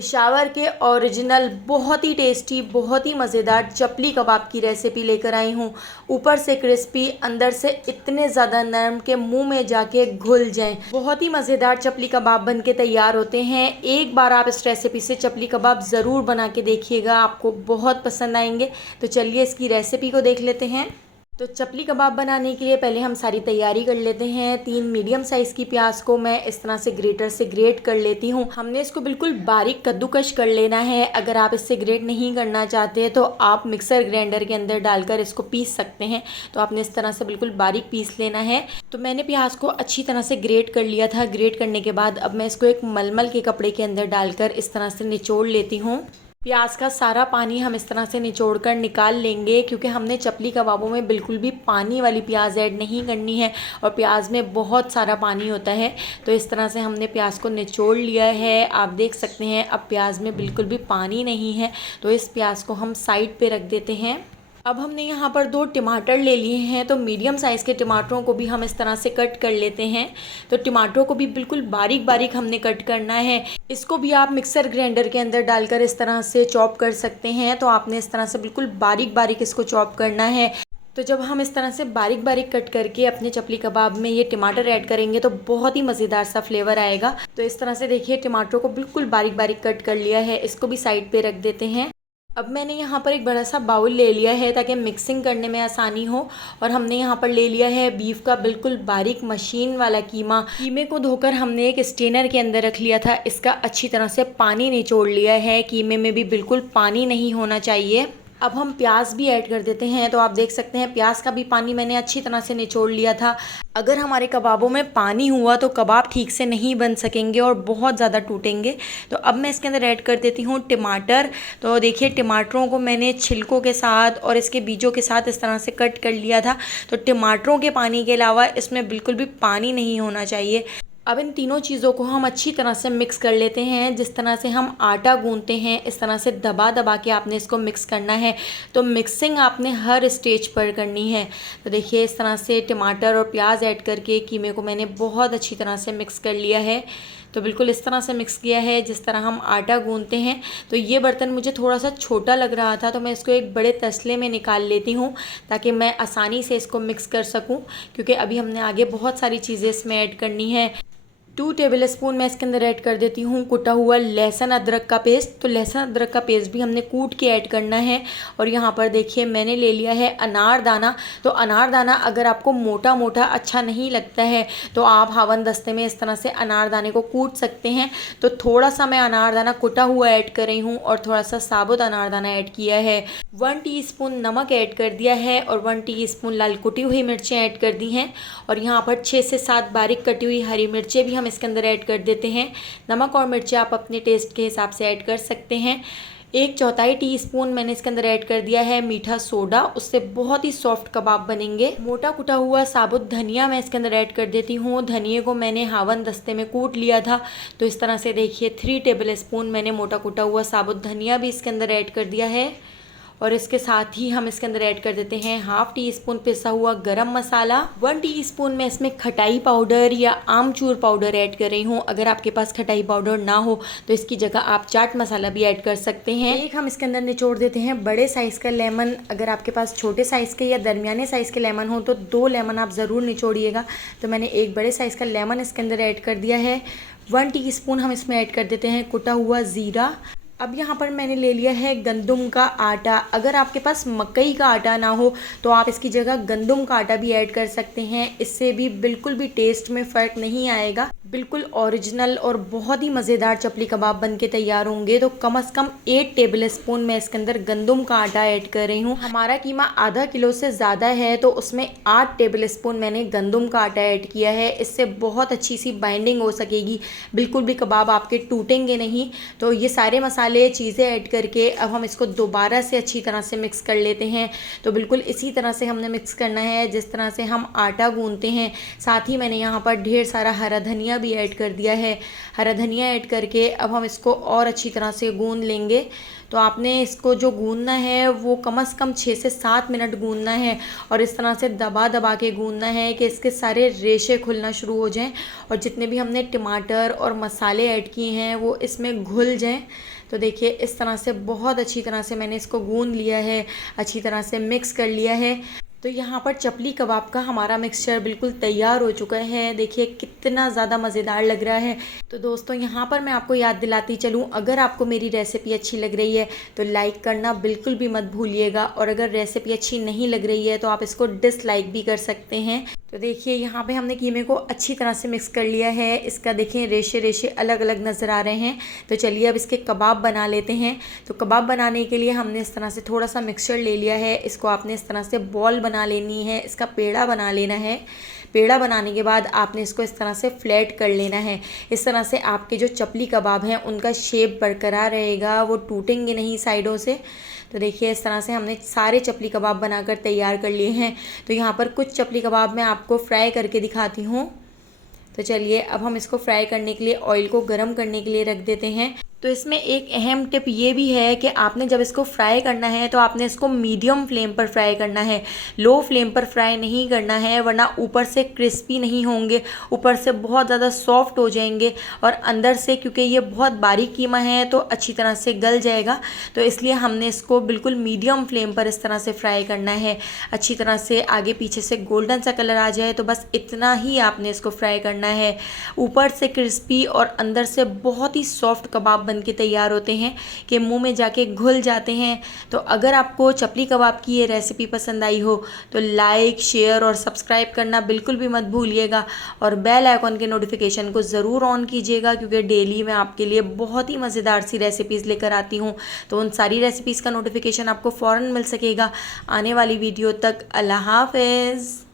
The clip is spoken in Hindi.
पेशावर के ओरिजिनल बहुत ही टेस्टी, बहुत ही मज़ेदार चपली कबाब की रेसिपी लेकर आई हूँ। ऊपर से क्रिस्पी, अंदर से इतने ज़्यादा नरम के मुंह में जाके घुल जाएं। बहुत ही मज़ेदार चपली कबाब बनके तैयार होते हैं। एक बार आप इस रेसिपी से चपली कबाब ज़रूर बना के देखिएगा, आपको बहुत पसंद आएंगे। तो चलिए इसकी रेसिपी को देख लेते हैं। तो चपली कबाब बनाने के लिए पहले हम सारी तैयारी कर लेते हैं। 3 मीडियम साइज़ की प्याज को मैं इस तरह से ग्रेटर से ग्रेट कर लेती हूँ। हमने इसको बिल्कुल बारीक कद्दूकश कर लेना है। अगर आप इससे ग्रेट नहीं करना चाहते तो आप मिक्सर ग्राइंडर के अंदर डालकर इसको पीस सकते हैं। तो आपने इस तरह से बिल्कुल बारीक पीस लेना है। तो मैंने प्याज को अच्छी तरह से ग्रेट कर लिया था। ग्रेट करने के बाद अब मैं इसको एक मलमल के कपड़े के अंदर डालकर इस तरह से निचोड़ लेती हूँ। प्याज का सारा पानी हम इस तरह से निचोड़ कर निकाल लेंगे, क्योंकि हमने चपली कबाबों में बिल्कुल भी पानी वाली प्याज ऐड नहीं करनी है और प्याज में बहुत सारा पानी होता है। तो इस तरह से हमने प्याज को निचोड़ लिया है। आप देख सकते हैं अब प्याज में बिल्कुल भी पानी नहीं है। तो इस प्याज को हम साइड पे रख देते हैं। अब हमने यहाँ पर 2 टमाटर ले लिए हैं। तो मीडियम साइज़ के टमाटरों को भी हम इस तरह से कट कर लेते हैं। तो टमाटरों को भी बिल्कुल बारीक बारीक हमने कट करना है। इसको भी आप मिक्सर ग्राइंडर के अंदर डालकर इस तरह से चॉप कर सकते हैं। तो आपने इस तरह से बिल्कुल बारीक बारीक इसको चॉप करना है। तो जब हम इस तरह से बारीक बारीक कट करके अपने चपली कबाब में ये टमाटर ऐड करेंगे तो बहुत ही मज़ेदार सा फ्लेवर आएगा। तो इस तरह से देखिए टमाटरों को बिल्कुल बारीक बारीक कट कर लिया है। इसको भी साइड पे रख देते हैं। अब मैंने यहाँ पर एक बड़ा सा बाउल ले लिया है ताकि मिक्सिंग करने में आसानी हो। और हमने यहाँ पर ले लिया है बीफ का बिल्कुल बारीक मशीन वाला कीमा। कीमे को धोकर हमने एक स्ट्रेनर के अंदर रख लिया था। इसका अच्छी तरह से पानी निचोड़ लिया है। कीमे में भी बिल्कुल पानी नहीं होना चाहिए। अब हम प्याज भी ऐड कर देते हैं। तो आप देख सकते हैं प्याज का भी पानी मैंने अच्छी तरह से निचोड़ लिया था। अगर हमारे कबाबों में पानी हुआ तो कबाब ठीक से नहीं बन सकेंगे और बहुत ज़्यादा टूटेंगे। तो अब मैं इसके अंदर ऐड कर देती हूँ टमाटर। तो देखिए टमाटरों को मैंने छिलकों के साथ और इसके बीजों के साथ इस तरह से कट कर लिया था। तो टमाटरों के पानी के अलावा इसमें बिल्कुल भी पानी नहीं होना चाहिए। अब इन तीनों चीज़ों को हम अच्छी तरह से मिक्स कर लेते हैं। जिस तरह से हम आटा गूंथते हैं इस तरह से दबा दबा के आपने इसको मिक्स करना है। तो मिक्सिंग आपने हर स्टेज पर करनी है। तो देखिए इस तरह से टमाटर और प्याज ऐड करके कीमे को मैंने बहुत अच्छी तरह से मिक्स कर लिया है। तो बिल्कुल इस तरह से मिक्स किया है जिस तरह हम आटा गूंथते हैं। तो ये बर्तन मुझे थोड़ा सा छोटा लग रहा था तो मैं इसको एक बड़े तसले में निकाल लेती हूँ ताकि मैं आसानी से इसको मिक्स कर सकूँ, क्योंकि अभी हमने आगे बहुत सारी चीज़ें इसमें ऐड करनी है। 2 टेबल स्पून मैं इसके अंदर ऐड कर देती हूँ कुटा हुआ लहसुन अदरक का पेस्ट। तो लहसुन अदरक का पेस्ट भी हमने कूट के ऐड करना है। और यहाँ पर देखिए मैंने ले लिया है अनारदाना। तो अनारदाना अगर आपको मोटा मोटा अच्छा नहीं लगता है तो आप हावन दस्ते में इस तरह से अनारदाने को कूट सकते हैं। तो थोड़ा सा मैं अनारदाना कुटा हुआ ऐड कर रही हूँ और थोड़ा सा साबुत अनारदाना ऐड किया है। 1 टीस्पून नमक ऐड कर दिया है और 1 टीस्पून लाल कुटी हुई मिर्चें ऐड कर दी हैं। और यहाँ पर 6 से 7 बारीक कटी हुई हरी मिर्चें भी हम इसके अंदर ऐड कर देते हैं। नमक और मिर्ची आप अपने टेस्ट के हिसाब से ऐड कर सकते हैं। 1/4 टीस्पून मैंने इसके अंदर ऐड कर दिया है मीठा सोडा। उससे बहुत ही सॉफ्ट कबाब बनेंगे। मोटा कुटा हुआ साबुत धनिया मैं इसके अंदर ऐड कर देती हूँ। धनिये को मैंने हावन दस्ते में कूट लिया था। तो इस तरह से देखिए 3 टेबल स्पून मैंने मोटा कुटा हुआ साबुत धनिया भी इसके अंदर ऐड कर दिया है। और इसके साथ ही हम इसके अंदर ऐड कर देते हैं 1/2 टीस्पून पिसा हुआ गरम मसाला। 1 टीस्पून मैं इसमें खटाई पाउडर या आमचूर पाउडर ऐड कर रही हूँ। अगर आपके पास खटाई पाउडर ना हो तो इसकी जगह आप चाट मसाला भी ऐड कर सकते हैं। एक हम इसके अंदर निचोड़ देते हैं बड़े साइज़ का लेमन। अगर आपके पास छोटे साइज़ के या दरमियाने साइज़ के लेमन हो तो 2 लेमन आप ज़रूर निचोड़िएगा। तो मैंने एक बड़े साइज़ का लेमन इसके अंदर ऐड कर दिया है। 1 टीस्पून हम इसमें ऐड कर देते हैं कुटा हुआ ज़ीरा। अब यहाँ पर मैंने ले लिया है गंदम का आटा। अगर आपके पास मकई का आटा ना हो तो आप इसकी जगह गंदम का आटा भी ऐड कर सकते हैं। इससे भी बिल्कुल भी टेस्ट में फ़र्क नहीं आएगा। बिल्कुल ओरिजिनल और बहुत ही मज़ेदार चपली कबाब बनके तैयार होंगे। तो कम से कम 8 टेबल स्पून मैं इसके अंदर गंदम का आटा ऐड कर रही हूँ। हमारा कीमा आधा किलो से ज़्यादा है तो उसमें 8 टेबल स्पून मैंने गंदम का आटा ऐड किया है। इससे बहुत अच्छी सी बाइंडिंग हो सकेगी। बिल्कुल भी कबाब आपके टूटेंगे नहीं। तो ये सारे मसाले मसाले चीज़ें ऐड करके अब हम इसको दोबारा से अच्छी तरह से मिक्स कर लेते हैं। तो बिल्कुल इसी तरह से हमने मिक्स करना है जिस तरह से हम आटा गूंथते हैं। साथ ही मैंने यहाँ पर ढेर सारा हरा धनिया भी ऐड कर दिया है। हरा धनिया ऐड करके अब हम इसको और अच्छी तरह से गूंथ लेंगे। तो आपने इसको जो गूंथना है वो कम से कम 6 से 7 मिनट गूंथना है और इस तरह से दबा दबा के गूंथना है कि इसके सारे रेशे खुलना शुरू हो जाएं और जितने भी हमने टमाटर और मसाले ऐड किए हैं वो इसमें घुल जाएं। तो देखिए इस तरह से बहुत अच्छी तरह से मैंने इसको गूंथ लिया है, अच्छी तरह से मिक्स कर लिया है। तो यहाँ पर चपली कबाब का हमारा मिक्सचर बिल्कुल तैयार हो चुका है। देखिए कितना ज़्यादा मज़ेदार लग रहा है। तो दोस्तों यहाँ पर मैं आपको याद दिलाती चलूँ, अगर आपको मेरी रेसिपी अच्छी लग रही है तो लाइक करना बिल्कुल भी मत भूलिएगा और अगर रेसिपी अच्छी नहीं लग रही है तो आप इसको डिसलाइक भी कर सकते हैं। तो देखिए यहाँ पे हमने कीमे को अच्छी तरह से मिक्स कर लिया है। इसका देखें रेशे रेशे अलग अलग नज़र आ रहे हैं। तो चलिए अब इसके कबाब बना लेते हैं। तो कबाब बनाने के लिए हमने इस तरह से थोड़ा सा मिक्सचर ले लिया है। इसको आपने इस तरह से बॉल बना लेनी है, इसका पेड़ा बना लेना है। पेड़ा बनाने के बाद आपने इसको इस तरह से फ्लैट कर लेना है। इस तरह से आपके जो चपली कबाब हैं उनका शेप बरकरार रहेगा, वो टूटेंगे नहीं साइडों से। तो देखिए इस तरह से हमने सारे चपली कबाब बनाकर तैयार कर लिए हैं। तो यहाँ पर कुछ चपली कबाब मैं आपको फ्राई करके दिखाती हूँ। तो चलिए अब हम इसको फ्राई करने के लिए ऑयल को गर्म करने के लिए रख देते हैं। तो इसमें एक अहम टिप ये भी है कि आपने जब इसको फ्राई करना है तो आपने इसको मीडियम फ्लेम पर फ्राई करना है, लो फ्लेम पर फ्राई नहीं करना है, वरना ऊपर से क्रिस्पी नहीं होंगे, ऊपर से बहुत ज़्यादा सॉफ्ट हो जाएंगे और अंदर से क्योंकि ये बहुत बारीक कीमा है तो अच्छी तरह से गल जाएगा। तो इसलिए हमने इसको बिल्कुल मीडियम फ्लेम पर इस तरह से फ्राई करना है। अच्छी तरह से आगे पीछे से गोल्डन सा कलर आ जाए तो बस इतना ही आपने इसको फ्राई करना है। ऊपर से क्रिस्पी और अंदर से बहुत ही सॉफ्ट कबाब बन के तैयार होते हैं कि मुंह में जाके घुल जाते हैं। तो अगर आपको चपली कबाब की ये रेसिपी पसंद आई हो तो लाइक, शेयर और सब्सक्राइब करना बिल्कुल भी मत भूलिएगा और बेल आइकॉन के नोटिफिकेशन को ज़रूर ऑन कीजिएगा क्योंकि डेली मैं आपके लिए बहुत ही मज़ेदार सी रेसिपीज़ लेकर आती हूँ। तो उन सारी रेसिपीज़ का नोटिफिकेशन आपको फ़ौरन मिल सकेगा। आने वाली वीडियो तक अल्लाह हाफ़िज़।